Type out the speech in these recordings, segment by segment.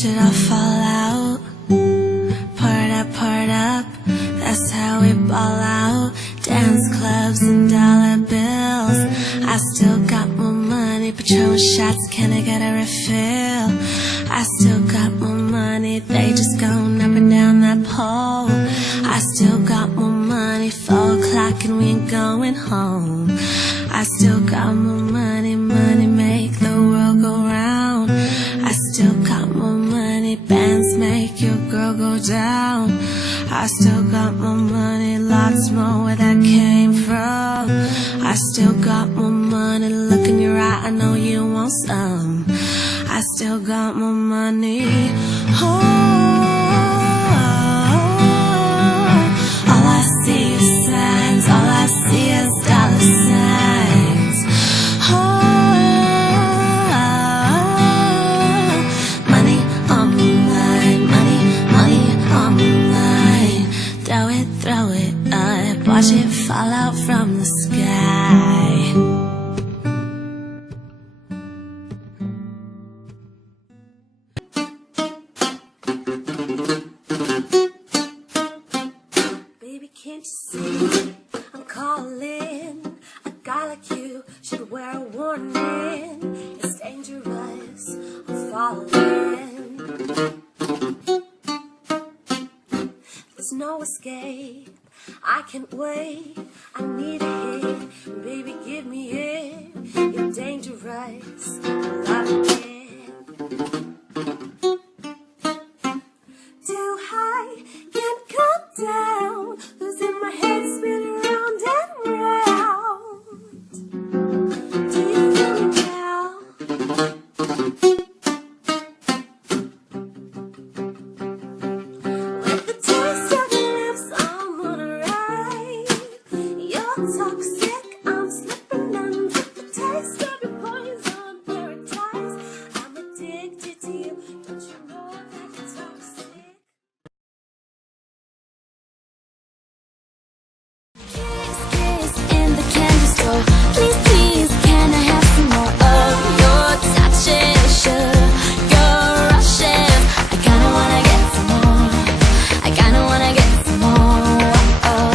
watch it all fall out. Pour it up, that's how we ball out. Dance clubs and dollar bills. I still got more money, Patron shots, can I get a refill? I still got more money, they just going up and down that pole. I still got more money, 4 o'clock and we ain't going home. I still got more money, money make the world go round. I still got more money, bands make your girl go down. I still got more money, lots more where that came from. I still got more money, look in your eye, I know you want some. I still got more money, oh. All I see is signs, all I see is dollar signs, oh. Money on my mind, money on my mind. Throw it up, watch it fall out from the sky. Baby, can't you see I'm calling? A guy like you should wear a warning. It's dangerous, I'm falling. There's no escape, I can't wait, I need a hit. Baby, give me it, you're dangerous, I love it. Too high, can't come down, losing my head, spinning round and round. Do you feel me now? With the taste of your lips, I'm on a ride. You're toxic, I'm slipping under the taste of your poison paradise. I'm addicted to you, don't you know that you're toxic? Kiss in the candy store. Please, can I have some more of your touches? Sugar rushes. I kinda wanna get some more. I kinda wanna get some more. Whoa.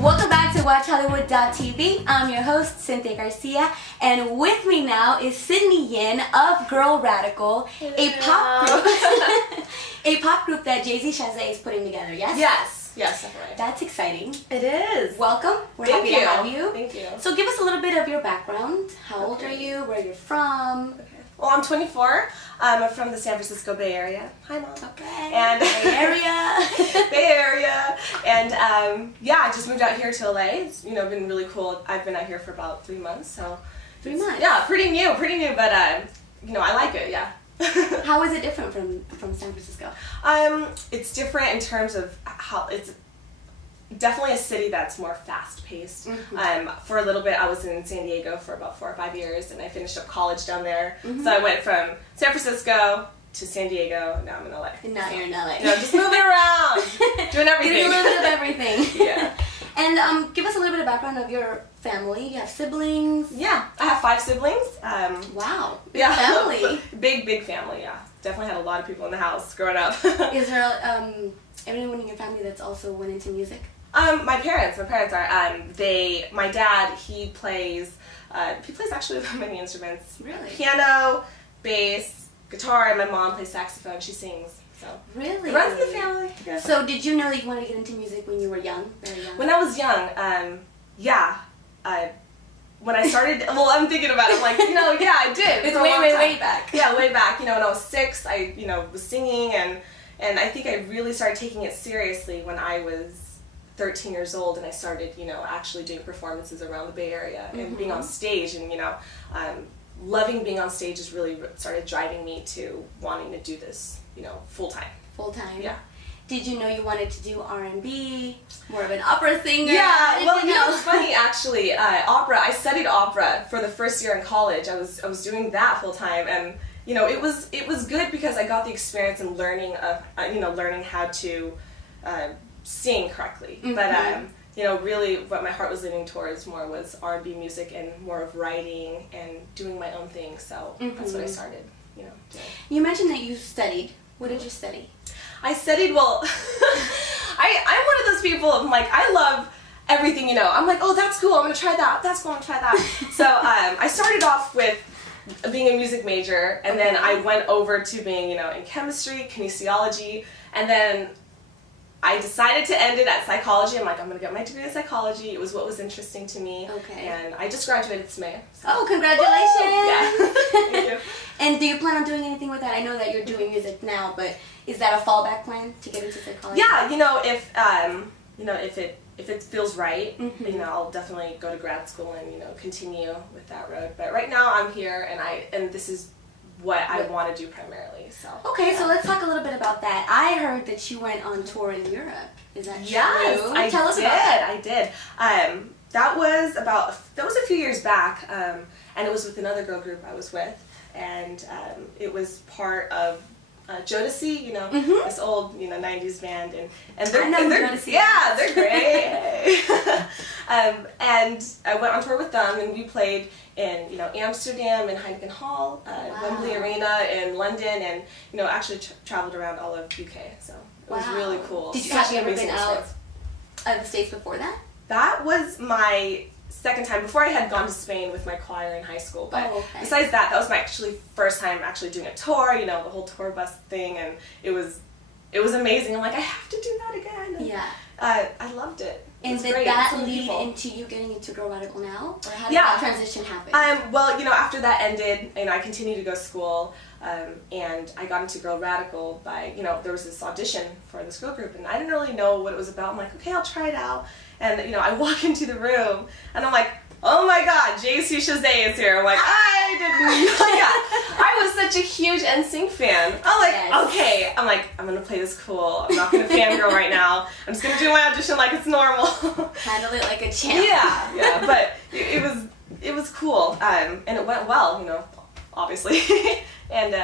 Welcome back to Love.Hollywood.tv. I'm your host, Cynthia Garcia, and with me now is Sydney Yien of Girl Radical, a pop group, a pop group that Jay-Z Chazé is putting together. Yes, definitely. that's exciting. It is. Welcome. We're Thank happy you. to have you. Thank you. So give us a little bit of your background. How old are you? Where you're from? Okay. Well, I'm 24. I'm from the San Francisco Bay Area. Hi, Mom. Okay. And Bay Area. Bay Area. And yeah, I just moved out here to LA. It's been really cool. I've been out here for about 3 months. So 3 months. Yeah, pretty new, but I like it. Yeah. How is it different from San Francisco? It's different in terms of how it's definitely a city that's more fast-paced. Mm-hmm. For a little bit, I was in San Diego for about 4 or 5 years, and I finished up college down there. Mm-hmm. So I went from San Francisco to San Diego, and now I'm in LA. And now you're in LA. Just moving around, doing everything. Doing a little bit of everything. Yeah. And give us a little bit of background of your family. You have siblings? Yeah, I have 5 siblings. Wow. Big yeah, family. Big family. Yeah, definitely had a lot of people in the house growing up. Is there anyone in your family that's also went into music? My parents are, my dad, he plays actually many instruments. Really? Piano, bass, guitar, and my mom plays saxophone, she sings, so. Really? It runs in the family. Yeah. So did you know that you wanted to get into music when you were young, very young? When I was young, when I started, well, I'm thinking about it, like, yeah, I did. It's for a long way time. back. Yeah, way back. When I was 6, I, was singing, and I think I really started taking it seriously when I was 13 years old, and I started, actually doing performances around the Bay Area and being on stage, and, loving being on stage has really started driving me to wanting to do this, full time. Full time? Yeah. Did you know you wanted to do R&B? More of an opera singer? Yeah, well, you know, it's funny actually. Opera. I studied opera for the first year in college. I was doing that full time, and you know, it was good because I got the experience in learning how to sing correctly. Mm-hmm. But you know, really, what my heart was leaning towards more was R&B music and more of writing and doing my own thing. So that's what I started. You know, doing. You mentioned that you studied. What did you study? I studied, well, I'm one of those people, I'm like, I love everything, you know. I'm like, oh, that's cool, I'm going to try that. That's cool, I'm going to try that. So I started off with being a music major, and then I went over to being, you know, in chemistry, kinesiology, and then I decided to end it at psychology. I'm like, I'm going to get my degree in psychology. It was what was interesting to me. Okay. And I just graduated this May. So. Oh, congratulations! Yeah. Thank you. And do you plan on doing anything with that? I know that you're doing music now, but is that a fallback plan to get into psychology? Yeah, you know, if it feels right, you know, I'll definitely go to grad school and, you know, continue with that road. But right now I'm here, and this is what I want to do primarily. So okay, so let's talk a little bit about that. I heard that you went on tour in Europe. Is that true? Yes, Tell us about that. I did. That was a few years back, and it was with another girl group I was with, and it was part of Jodeci, you know, this old, you know, 90s band, and they're Jodeci. Yeah, they're great. And I went on tour with them, and we played in, you know, Amsterdam and Heineken Hall, Wembley Arena in London, and, you know, actually traveled around all of UK, so it was really cool. Have you ever been out of the States before that? That was my second time. Before, I had gone to Spain with my choir in high school, but besides that was my first time actually doing a tour, you know, the whole tour bus thing, and it was amazing. I'm like, I have to do that again. And, yeah. I loved it. And did that lead into you getting into Girl Radical now? Or how did that transition happen? Well, you know, after that ended, and I continued to go to school, and I got into Girl Radical by, you know, there was this audition for this girl group, and I didn't really know what it was about. I'm like, okay, I'll try it out. And, you know, I walk into the room, and I'm like, oh my god, JC Chazé is here. I'm like, I didn't, I was such a huge NSYNC fan. I'm like, okay, I'm gonna play this cool. I'm not gonna fangirl right now. I'm just gonna do my audition like it's normal. Handle it like a champ. Yeah, but it was cool, and it went well, you know, obviously. And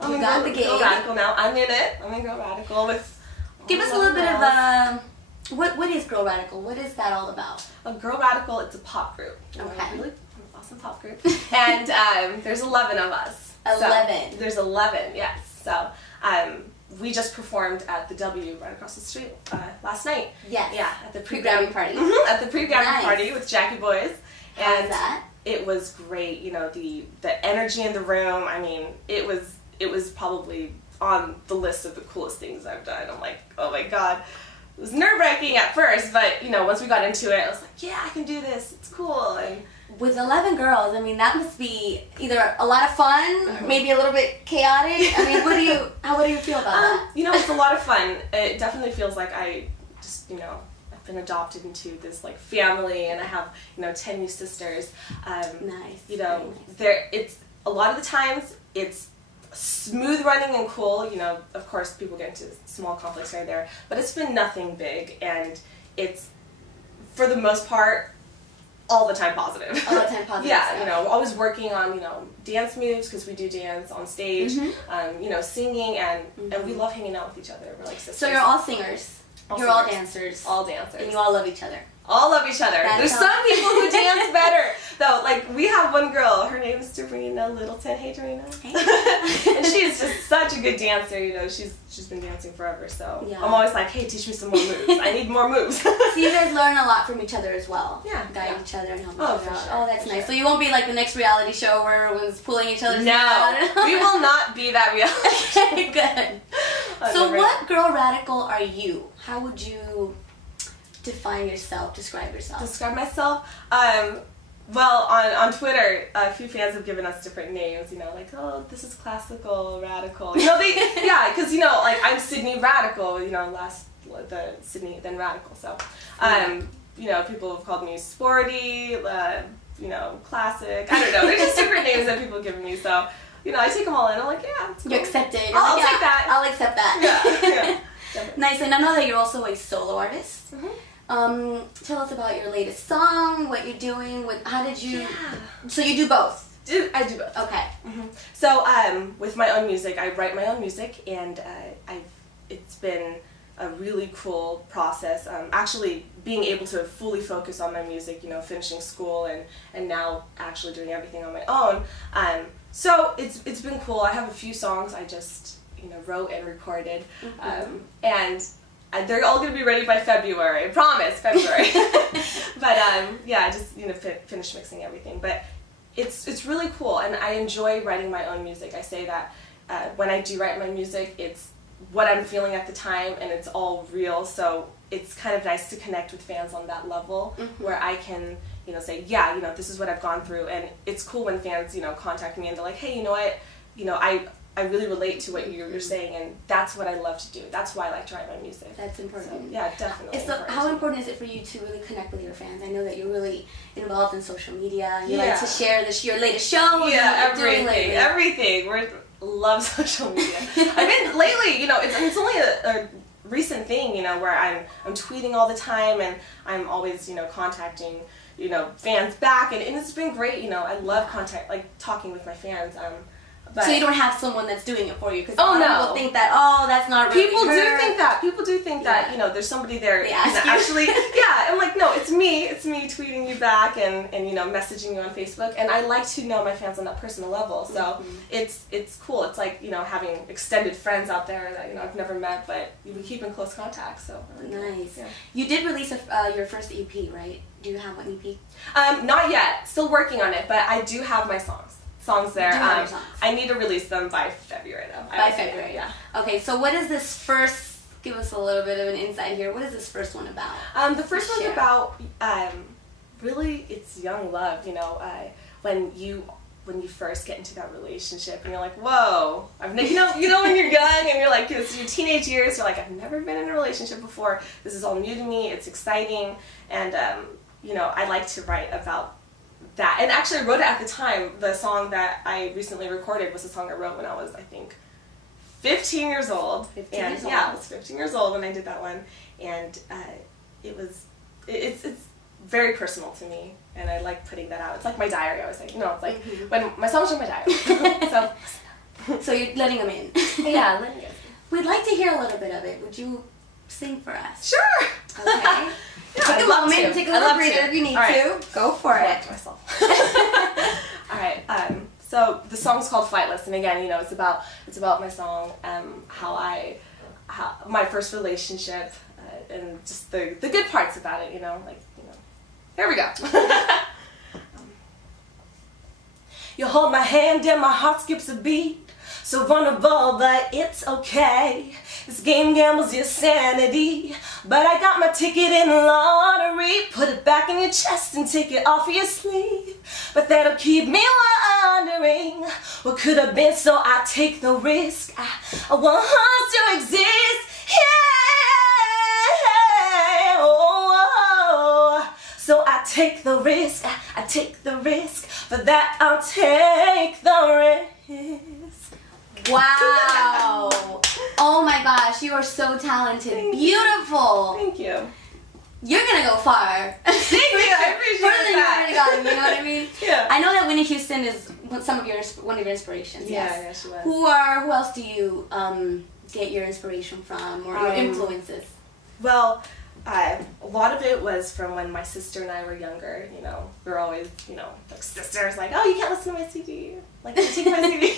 I'm in Girl Radical now. I'm in it. I'm in Girl Radical with. Give us a little bit of what is Girl Radical? What is that all about? Girl Radical, it's a pop group. Okay. Really awesome pop group. And there's 11 of us. 11. So, there's 11, yes. So we just performed at the W right across the street last night. Yes. Yeah, at the pre-Grammy party. At the pre-Grammy party with Jackie Boys. How was that? It was great. You know, the energy in the room. I mean, it was probably on the list of the coolest things I've done. I'm like, oh my god. It was nerve-wracking at first, but, you know, once we got into it, I was like, yeah, I can do this. It's cool. And with 11 girls, I mean, that must be either a lot of fun, or maybe a little bit chaotic. I mean, what do you feel about that? You know, it's a lot of fun. It definitely feels like I just, you know, I've been adopted into this, like, family, and I have, you know, 10 new sisters. Nice. You know, nice. It's a lot of the times, it's smooth running and cool, you know, of course people get into small conflicts right there, but it's been nothing big, and it's, for the most part, all the time positive. All the time positive. Yeah, you know, always working on, you know, dance moves, because we do dance on stage, you know, singing, and we love hanging out with each other. We're like sisters. So you're all singers. You're all dancers. All dancers. And you all love each other. All love each other. There's some people who dance better. Though, like, we have one girl, her name is Dorina Littleton. Hey, Dorina. Hey. And she's just such a good dancer, you know, she's been dancing forever, so yeah. I'm always like, hey, teach me some more moves. I need more moves. So you guys learn a lot from each other as well. Yeah. Guide each other and help each Oh, other for out. sure. Oh, that's For nice. sure. So you won't be like the next reality show where everyone's pulling each other's hair out. No, we will not be that reality. Good. So what Girl Radical are you? How would you define yourself, describe yourself? Describe myself? Well, on Twitter, a few fans have given us different names, you know, like, oh, this is classical, radical. You know, yeah, because, you know, like, I'm Sydney Radical, you know, the Sydney, then Radical, so, you know, people have called me sporty, you know, classic, I don't know, they're just different names that people have given me, so, you know, I take them all in, I'm like, yeah, it's cool. You accept it. I'll take that. I'll accept that. Yeah. definitely. Nice, and I know that you're also a solo artist. Mm-hmm. Tell us about your latest song, what you're doing, how did you... Yeah. So you do both? I do both. Okay. Mm-hmm. So with my own music, I write my own music, and it's been a really cool process. Actually being able to fully focus on my music, finishing school and now actually doing everything on my own. So it's been cool. I have a few songs I just wrote and recorded, and they're all gonna be ready by February. I promise, February. But yeah, I just finish mixing everything. But it's really cool, and I enjoy writing my own music. I say that when I do write my music, it's what I'm feeling at the time, and it's all real. So it's kind of nice to connect with fans on that level, where I can say, yeah, this is what I've gone through. And it's cool when fans contact me and they're like, hey, you know what, I really relate to what you're saying, and that's what I love to do. That's why I like to write my music. That's important. So, yeah, definitely. So how important is it for you to really connect with your fans? I know that you're really involved in social media. You like to share your latest shows. Yeah, everything. We love social media. I mean, lately, it's only a recent thing, where I'm tweeting all the time, and I'm always, contacting, fans back, and it's been great. I love talking with my fans. But so you don't have someone that's doing it for you, because people think that that's not really People do think that there's somebody there actually. Yeah, I'm like, no, it's me tweeting you back and messaging you on Facebook, and I like to know my fans on that personal level. So it's cool. It's like having extended friends out there that I've never met, but we keep in close contact. So nice. Yeah. You did release your first EP, right? Do you have an EP? Not yet. Still working on it, but I do have my songs there. I need to release them by February though. By February, yeah. Okay, so what is this first, give us a little bit of an insight here, what is this first one about? The first one's about, really, it's young love, when you first get into that relationship and you're like, whoa, when you're young and you're like, it's your teenage years, you're like, I've never been in a relationship before, this is all new to me, it's exciting, and I like to write about that. And actually I wrote it at the time. The song that I recently recorded was a song I wrote when I was, I think, 15 years old. Yeah, I was 15 years old when I did that one, and it's very personal to me, and I like putting that out. It's like my diary, I always say. It's like when my songs are my diary. So you're letting them in. Yeah, letting it. We'd like to hear a little bit of it. Would you sing for us? Sure. Okay. Take a moment, take a little breather if you need to. Go for it. Myself. All right. So the song's called Flightless, and again, it's about my song, how my first relationship, and just the good parts about it. Here we go. You hold my hand and my heart skips a beat. So vulnerable, but it's okay. This game gambles your sanity, but I got my ticket in the lottery. Put it back in your chest and take it off of your sleeve. But that'll keep me wondering what could have been, so I take the risk. I want to exist, yeah. Oh. So I take the risk, I take the risk. For that I'll take the risk. Wow! Oh my gosh, you are so talented. Beautiful. Thank you. You're gonna go far. Thank you. I appreciate Further than that. you already got, you know what I mean? Yeah. I know that Whitney Houston is one of your inspirations. Yeah, she was. Who else do you get your inspiration from, or your influences? Well, a lot of it was from when my sister and I were younger. We were always, like sisters, like, oh, you can't listen to my CD. Like, take my CD.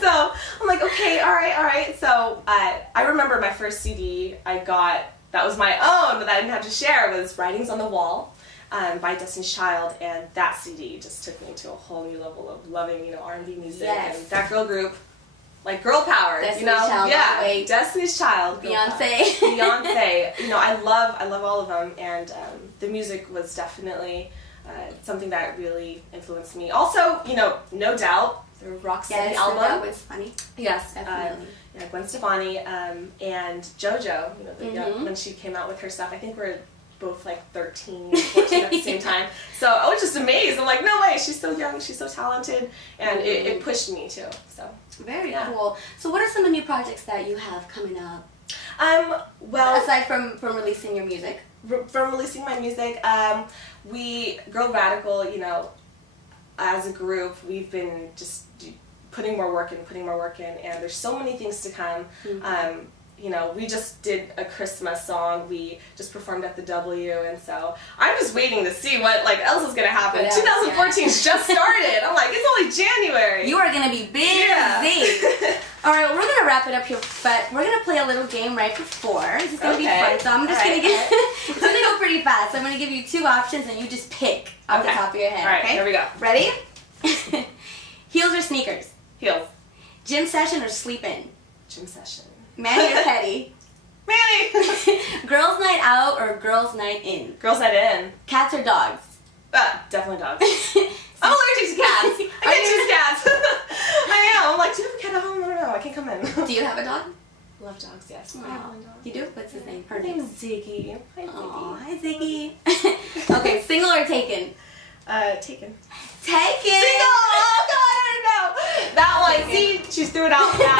So I'm like, okay, all right. So I remember my first CD I got that was my own, that I didn't have to share, was Writings on the Wall by Destiny's Child, and that CD just took me to a whole new level of loving, R&B music, and that girl group. Like girl power, Destiny's Child, yeah, Destiny's Child, Beyonce. I love all of them, and the music was definitely something that really influenced me. Also, No Doubt, the Roxanne album. No Doubt was funny. Yes, definitely. Gwen Stefani, and JoJo. When she came out with her stuff, I think we're both like 13, 14 at the same time. So I was just amazed. I'm like, no way, she's so young, she's so talented, and it pushed me too. So very cool. So what are some of the new projects that you have coming up Well, Aside from releasing your music. from releasing my music, we Girl Radical, you know, as a group, we've been just putting more work in, and there's so many things to come. You know, we just did a Christmas song. We just performed at the W, and so I'm just waiting to see what else is gonna happen. 2014's just started. I'm like, it's only January. You are gonna be busy. Yeah. All right, we're gonna wrap it up here, but we're gonna play a little game right before. This is gonna be fun. So I'm just gonna get. It's gonna go pretty fast. I'm gonna give you 2 options, and you just pick off the top of your head. All right, okay? here we go. Ready? Heels or sneakers? Heels. Gym session or sleep in? Gym session. Manny or petty? Manny. Girls' night out or girls' night in? Girls night in. Cats or dogs? Definitely dogs. I'm allergic to cats. I can't choose cats. I am. I'm like, do you have a cat at home? No, I can't come in. Do you have a dog? Love dogs, yes. Aww. I have one dog. You do? What's his name? Her Her name's Ziggy. Hi, Ziggy. Aw, hi Ziggy. Okay, single or taken? Taken. Taken! Single! Oh, God, I don't know. That one. See, she threw it out fast.